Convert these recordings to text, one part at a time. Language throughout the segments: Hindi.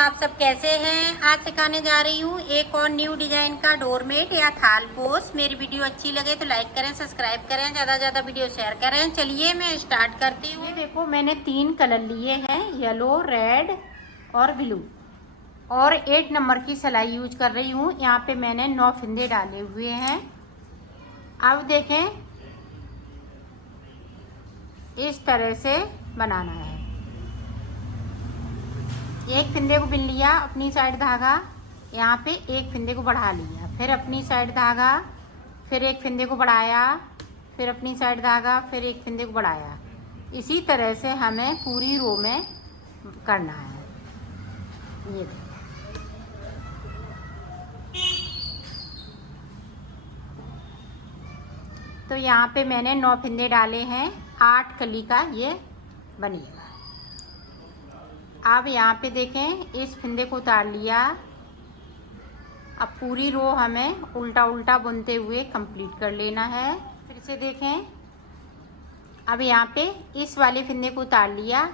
आप सब कैसे हैं। आज सिखाने जा रही हूँ एक और न्यू डिजाइन का डोरमेट या थाल पोस्ट। मेरी वीडियो अच्छी लगे तो लाइक करें, सब्सक्राइब करें, ज़्यादा ज़्यादा वीडियो शेयर करें। चलिए मैं स्टार्ट करती हूँ। ये देखो मैंने 3 कलर लिए हैं, येलो, रेड और ब्लू, और 8 नंबर की सिलाई यूज कर रही हूँ। यहाँ पे मैंने 9 फंदे डाले हुए हैं। अब देखें, इस तरह से बनाना है। एक फंदे को बिन लिया, अपनी साइड धागा, यहाँ पे एक फंदे को बढ़ा लिया, फिर अपनी साइड धागा, फिर एक फंदे को बढ़ाया, फिर अपनी साइड धागा, फिर एक फंदे को बढ़ाया। इसी तरह से हमें पूरी रो में करना है। ये तो यहाँ पे मैंने 9 फंदे डाले हैं, 8 कली का ये बनेगा। अब यहाँ पे देखें, इस फंदे को उतार लिया। अब पूरी रो हमें उल्टा उल्टा बुनते हुए कंप्लीट कर लेना है। फिर से देखें, अब यहाँ पे इस वाले फंदे को उतार लिया,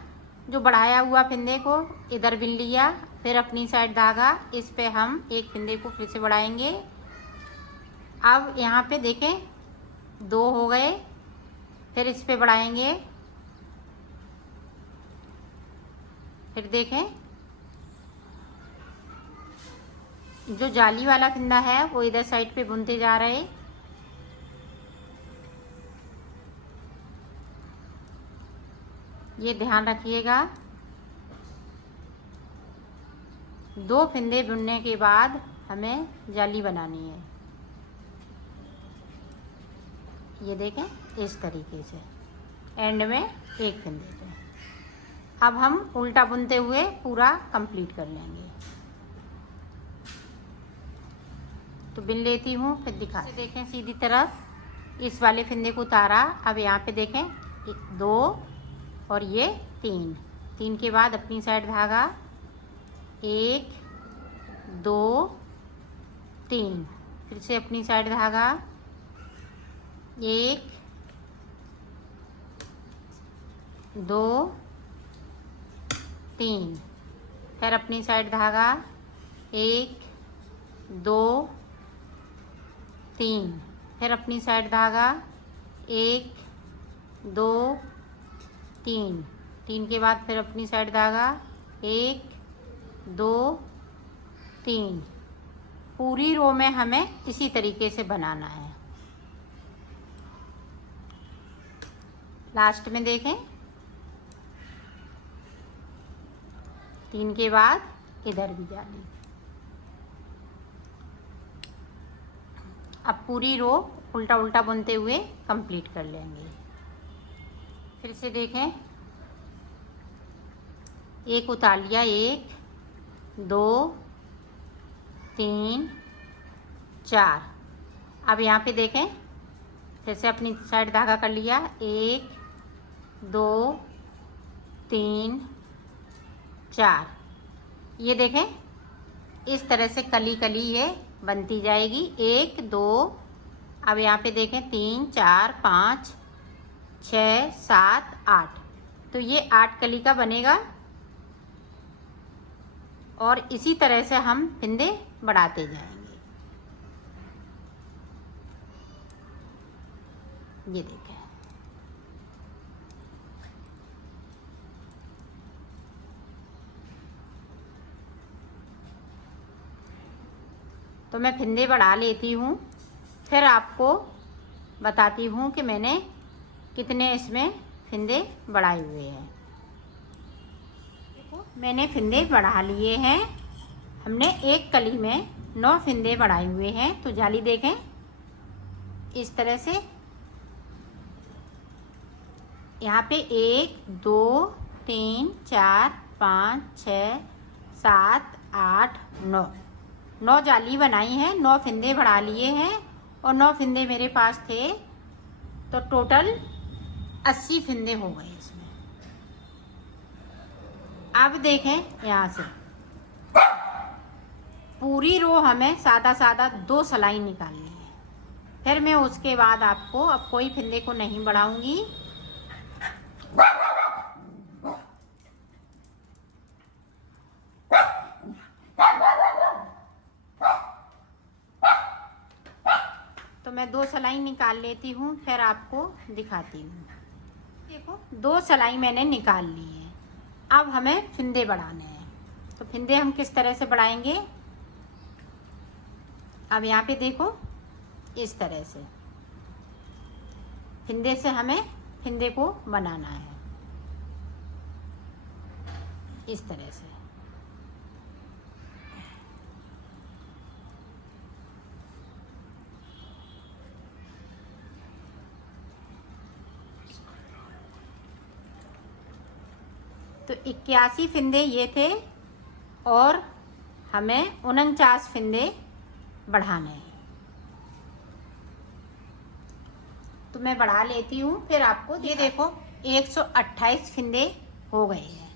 जो बढ़ाया हुआ फंदे को इधर बिन लिया, फिर अपनी साइड धागा, इस पे हम एक फंदे को फिर से बढ़ाएंगे। अब यहाँ पे देखें 2 हो गए, फिर इस पे बढ़ाएंगे, फिर देखें जो जाली वाला फंदा है वो इधर साइड पे बुनते जा रहे। ये ध्यान रखिएगा, 2 फंदे बुनने के बाद हमें जाली बनानी है। ये देखें इस तरीके से एंड में एक फंदे पे। अब हम उल्टा बुनते हुए पूरा कंप्लीट कर लेंगे। तो बिन लेती हूँ, फिर दिखा देखें। सीधी तरफ इस वाले फंदे को उतारा। अब यहाँ पे देखें 2 और ये 3 के बाद अपनी साइड धागा, 1 2 3, फिर से अपनी साइड धागा, 1 2 3, फिर अपनी साइड धागा, 1 2 3, फिर अपनी साइड धागा, 1 2 3 के बाद फिर अपनी साइड धागा, 1 2 3। पूरी रो में हमें इसी तरीके से बनाना है। लास्ट में देखें, 3 के बाद इधर भी जाली। अब पूरी रो उल्टा उल्टा बुनते हुए कंप्लीट कर लेंगे। फिर से देखें, एक उतार लिया, 1 2 3 4। अब यहाँ पे देखें, फिर से अपनी साइड धागा कर लिया, 1 2 3 4। ये देखें इस तरह से कली कली ये बनती जाएगी। 1 2, अब यहाँ पे देखें 3 4 5 6 7 8। तो ये 8 कली का बनेगा, और इसी तरह से हम फंदे बढ़ाते जाएंगे। ये देखें, तो मैं फंदे बढ़ा लेती हूँ, फिर आपको बताती हूँ कि मैंने कितने इसमें फंदे बढ़ाए हुए हैं। देखो मैंने फंदे बढ़ा लिए हैं। हमने एक कली में 9 फंदे बढ़ाए हुए हैं। तो जाली देखें इस तरह से, यहाँ पे 1 2 3 4 5 6 7 8 9 जाली बनाई है, 9 फंदे बढ़ा लिए हैं, और 9 फंदे मेरे पास थे, तो टोटल 80 फंदे हो गए इसमें। अब देखें यहाँ से पूरी रो हमें सादा सादा 2 सिलाई निकालनी है। फिर मैं उसके बाद आपको अब कोई फंदे को नहीं बढ़ाऊंगी। मैं 2 सिलाई निकाल लेती हूँ, फिर आपको दिखाती हूँ। देखो 2 सिलाई मैंने निकाल ली है। अब हमें फिंदे बढ़ाने हैं। तो फिंदे हम किस तरह से बढ़ाएंगे, अब यहाँ पे देखो इस तरह से फिंदे से हमें फिंदे को बनाना है, इस तरह से। तो 81 फिंदे ये थे और हमें 49 फिंदे बढ़ाने हैं। तो मैं बढ़ा लेती हूँ, फिर आपको ये देखो 128 फिंदे हो गए हैं।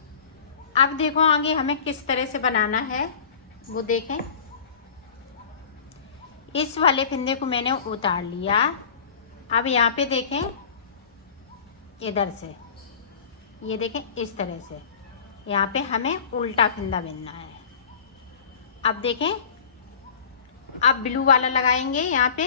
अब देखो आगे हमें किस तरह से बनाना है वो देखें। इस वाले फिंदे को मैंने उतार लिया। अब यहाँ पे देखें, इधर से ये देखें इस तरह से, यहाँ पे हमें उल्टा फिंदा बिनना है। अब देखें, अब ब्लू वाला लगाएंगे यहाँ पे।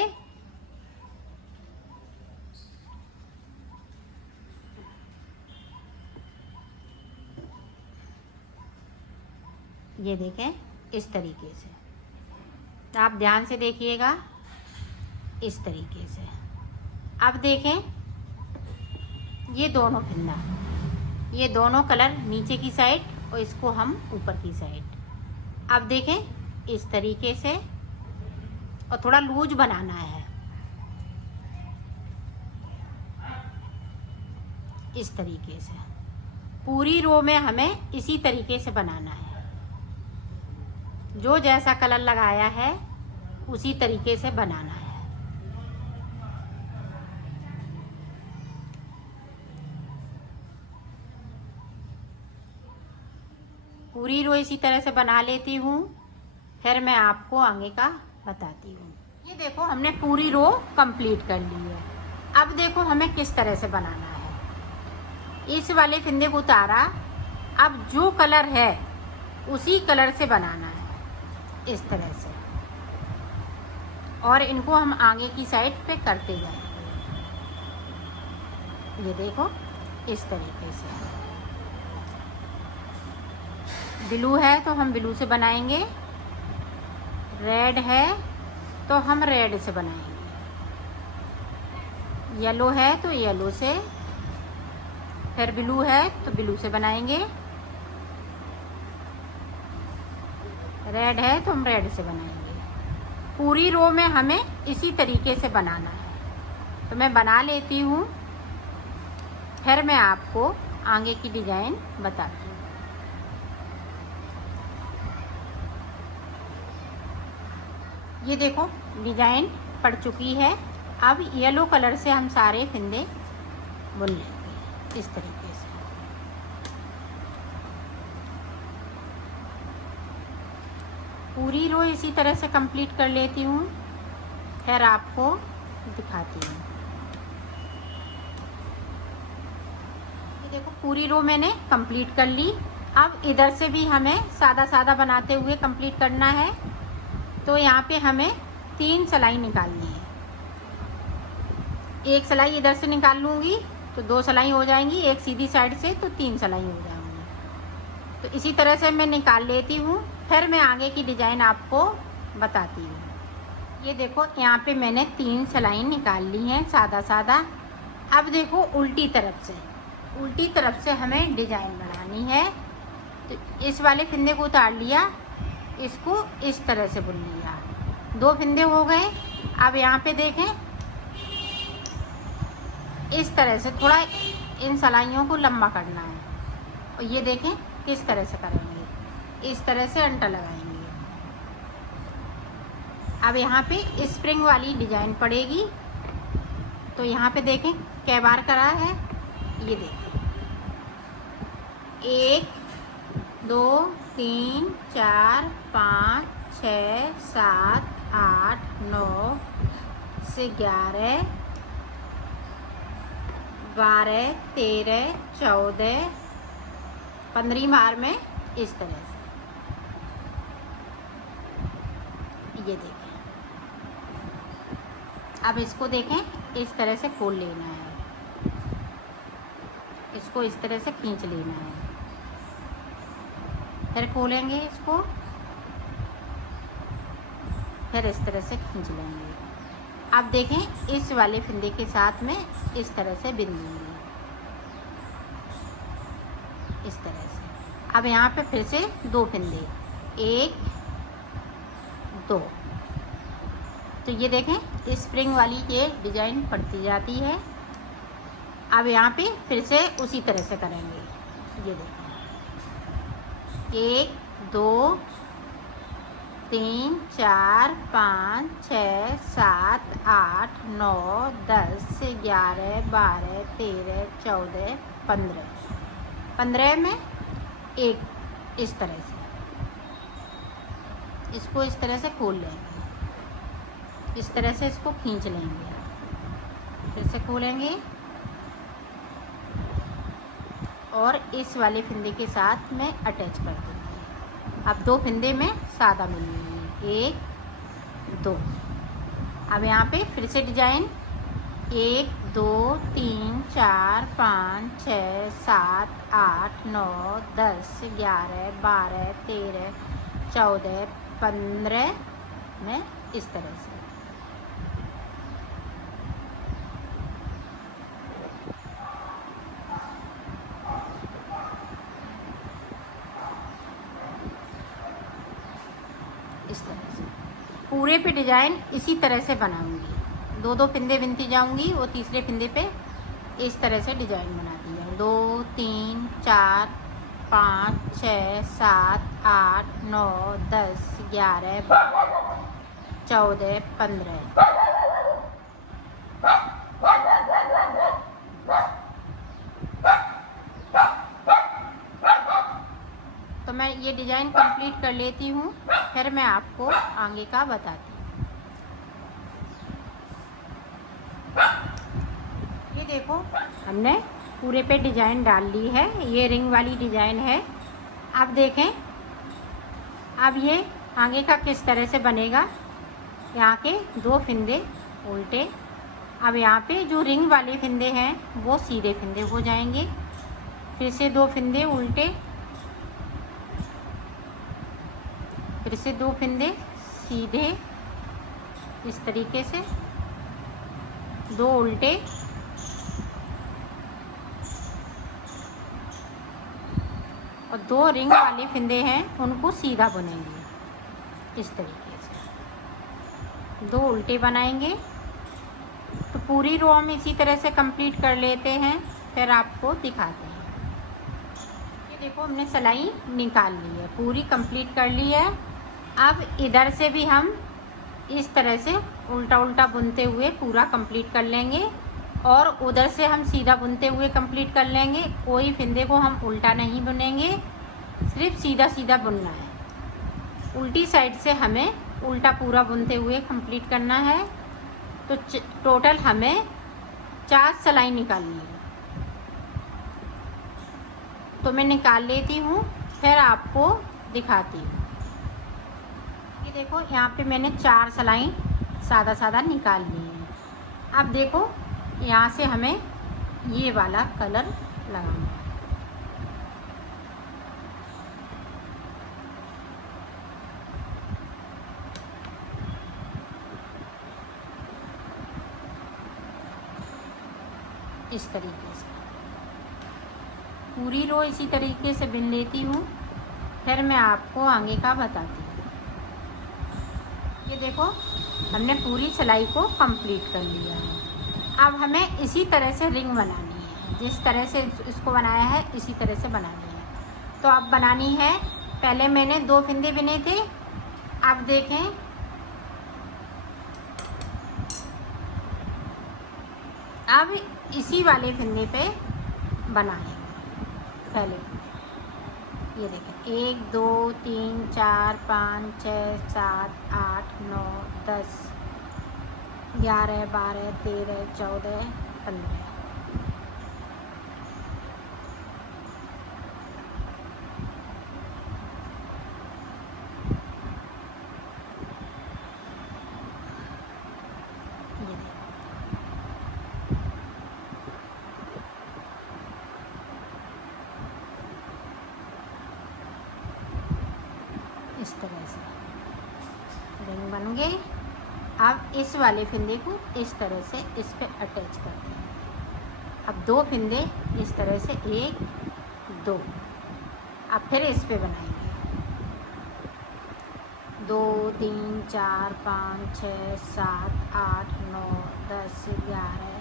ये देखें इस तरीके से, तो आप ध्यान से देखिएगा इस तरीके से। अब देखें ये दोनों फिंदा, ये दोनों कलर नीचे की साइड और इसको हम ऊपर की साइड। अब देखें इस तरीके से, और थोड़ा लूज बनाना है इस तरीके से। पूरी रो में हमें इसी तरीके से बनाना है, जो जैसा कलर लगाया है उसी तरीके से बनाना है। पूरी रो इसी तरह से बना लेती हूँ, फिर मैं आपको आगे का बताती हूँ। ये देखो हमने पूरी रो कंप्लीट कर ली है। अब देखो हमें किस तरह से बनाना है। इस वाले फिंदे को उतारा, अब जो कलर है उसी कलर से बनाना है इस तरह से, और इनको हम आगे की साइड पे करते जाएंगे। ये देखो इस तरीके से। ब्लू है तो हम ब्लू से बनाएंगे, रेड है तो हम रेड से बनाएंगे, येलो है तो येलो से, फिर ब्लू है तो ब्लू से बनाएंगे, रेड है तो हम रेड से बनाएंगे। पूरी रो में हमें इसी तरीके से बनाना है। तो मैं बना लेती हूँ, फिर मैं आपको आगे की डिज़ाइन बताती हूँ। ये देखो डिज़ाइन पड़ चुकी है। अब येलो कलर से हम सारे फिंदे बुन लेंगे इस तरीके से। पूरी रो इसी तरह से कंप्लीट कर लेती हूँ, फिर आपको दिखाती हूँ। ये देखो पूरी रो मैंने कंप्लीट कर ली। अब इधर से भी हमें सादा सादा बनाते हुए कंप्लीट करना है। तो यहाँ पे हमें 3 सिलाई निकालनी है। एक सिलाई इधर से निकाल लूँगी तो 2 सिलाई हो जाएंगी, एक सीधी साइड से तो 3 सिलाई हो जाएंगी। तो इसी तरह से मैं निकाल लेती हूँ, फिर मैं आगे की डिज़ाइन आपको बताती हूँ। ये देखो यहाँ पे मैंने 3 सिलाई निकाल ली हैं सादा सादा। अब देखो उल्टी तरफ से हमें डिज़ाइन बनानी है। तो इस वाले फिंदे को उतार लिया, इसको इस तरह से बुन लिया। 2 फिंदे हो गए। अब यहाँ पे देखें इस तरह से थोड़ा इन सिलाइयों को लंबा करना है, और ये देखें किस तरह से करेंगे, इस तरह से अंटा लगाएंगे। अब यहाँ पे स्प्रिंग वाली डिज़ाइन पड़ेगी। तो यहाँ पे देखें कै बार करा है, ये देखें 1 2 3 4 5 6 7 8 9 से 11 12 13 14 15 बार में इस तरह से। ये देखें अब इसको देखें, इस तरह से खोल लेना है, इसको इस तरह से खींच लेना है, फिर खोलेंगे इसको, फिर इस तरह से खींच लेंगे। अब देखें, इस वाले फंदे के साथ में इस तरह से बिन देंगे, इस तरह से। अब यहाँ पे फिर से 2 फंदे, 1 2। तो ये देखें, स्प्रिंग वाली ये डिजाइन पड़ती जाती है। अब यहाँ पे फिर से उसी तरह से करेंगे। ये देखें, 1 2 3 4 5 6 7 8 9 10 11 12 13 14 15। 15 में 1, इस तरह से इसको इस तरह से खोल लेंगे, इस तरह से इसको खींच लेंगे, फिर से खोलेंगे और इस वाले फंदे के साथ में अटैच कर देंगे। अब 2 फंदे में सादा मिलेंगे, 1 2। अब यहाँ पे फिर से डिजाइन 1 2 3 4 5 6 7 8 9 10 11 12 13 14 15 में इस तरह से। इस तरह से पूरे पे डिजाइन इसी तरह से बनाऊंगी। 2 फंदे बिनती जाऊंगी और तीसरे फंदे पे इस तरह से डिजाइन बनाती जाऊँ। 2 3 4 5 6 7 8 9 10 11 12 14 15। तो मैं ये डिजाइन कंप्लीट कर लेती हूँ, फिर मैं आपको आगे का बताती हूँ। ये देखो, हमने पूरे पे डिजाइन डाल ली है, ये रिंग वाली डिजाइन है। अब देखें, अब ये आगे का किस तरह से बनेगा। यहाँ के 2 फंदे उल्टे, अब यहाँ पे जो रिंग वाले फंदे हैं वो सीधे फंदे हो जाएंगे, फिर से 2 फंदे उल्टे, फिर से 2 फंदे सीधे, इस तरीके से 2 उल्टे और 2 रिंग वाले फंदे हैं उनको सीधा बुनेंगे, इस तरीके से 2 उल्टे बनाएंगे। तो पूरी रो हम इसी तरह से कंप्लीट कर लेते हैं, फिर आपको दिखाते हैं। ये देखो, हमने सिलाई निकाल ली है, पूरी कंप्लीट कर ली है। अब इधर से भी हम इस तरह से उल्टा उल्टा बुनते हुए पूरा कंप्लीट कर लेंगे और उधर से हम सीधा बुनते हुए कंप्लीट कर लेंगे। कोई फंदे को हम उल्टा नहीं बुनेंगे, सिर्फ सीधा सीधा बुनना है। उल्टी साइड से हमें उल्टा पूरा बुनते हुए कंप्लीट करना है। तो टोटल हमें 4 सिलाई निकालनी है। तो मैं निकाल लेती हूँ, फिर आपको दिखाती हूँ। ये देखो, यहाँ पे मैंने 4 सिलाई सादा सादा निकाल ली है। अब देखो, यहाँ से हमें ये वाला कलर लगाना है। इस तरीके से पूरी रो इसी तरीके से बिन लेती हूँ, फिर मैं आपको आगे का बताती हूँ। ये देखो, हमने पूरी सिलाई को कंप्लीट कर लिया है। अब हमें इसी तरह से रिंग बनानी है, जिस तरह से इसको बनाया है इसी तरह से बनानी है। तो अब बनानी है, पहले मैंने 2 फंदे बिने थे, अब देखें अब इसी वाले फंदे पे बनाएंगे। पहले ये देखें, 1 2 3 4 5 6 7 8 9 10 11 12 13 14 15। ये इस तरह से रिंग बन गई। अब इस वाले फिंदे को इस तरह से इस पे अटैच कर देंगे। अब 2 फिंदे इस तरह से 1 2, अब फिर इस पे बनाएंगे 2 3 4 5 6 7 8 9 10 11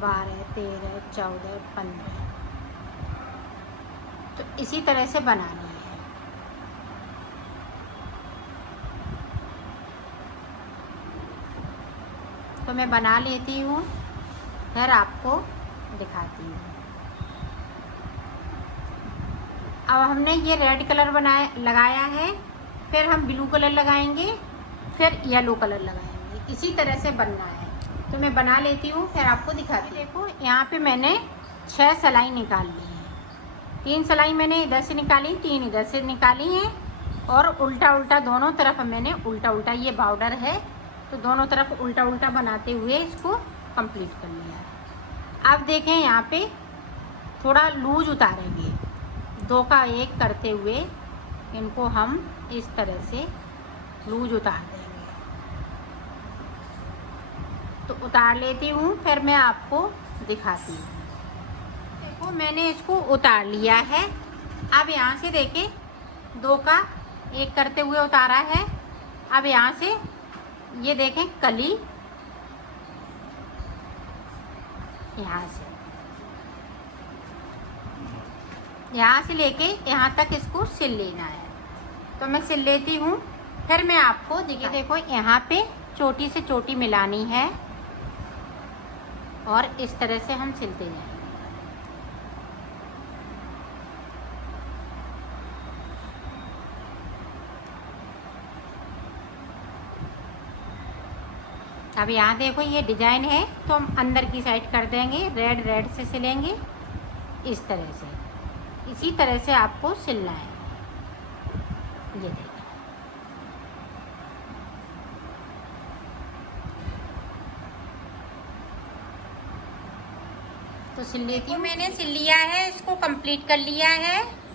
12 13 14 15। तो इसी तरह से बनानी है। तो मैं बना लेती हूँ, फिर आपको दिखाती हूँ। अब हमने ये रेड कलर लगाया है, फिर हम ब्लू कलर लगाएंगे, फिर येलो कलर लगाएंगे। इसी तरह से बनना है। तो मैं बना लेती हूँ, फिर आपको दिखाती हूँ। देखो यहाँ पे मैंने 6 सिलाई निकाल ली है। 3 सिलाई मैंने इधर से निकाली, 3 इधर से निकाली हैं, और उल्टा उल्टा दोनों तरफ मैंने उल्टा उल्टा, ये बॉर्डर है तो दोनों तरफ उल्टा उल्टा बनाते हुए इसको कंप्लीट कर लिया है। अब देखें यहाँ पे थोड़ा लूज उतारेंगे, 2 का 1 करते हुए इनको हम इस तरह से लूज उतार देंगे। तो उतार लेती हूँ, फिर मैं आपको दिखाती हूँ। देखो मैंने इसको उतार लिया है। अब यहाँ से देखें 2 का 1 करते हुए उतारा है। अब यहाँ से ये देखें कली, यहाँ से लेके यहाँ तक इसको सिल लेना है। तो मैं सिल लेती हूँ, फिर मैं आपको देखो यहाँ पे चोटी से चोटी मिलानी है और इस तरह से हम सिलते जाएंगे। अब यहाँ देखो ये डिजाइन है, तो हम अंदर की साइड कर देंगे, रेड रेड से सिलेंगे इस तरह से। इसी तरह से आपको सिलना है। ये देखिए, तो सिल लेती हूँ। मैंने सिल लिया है, इसको कंप्लीट कर लिया है।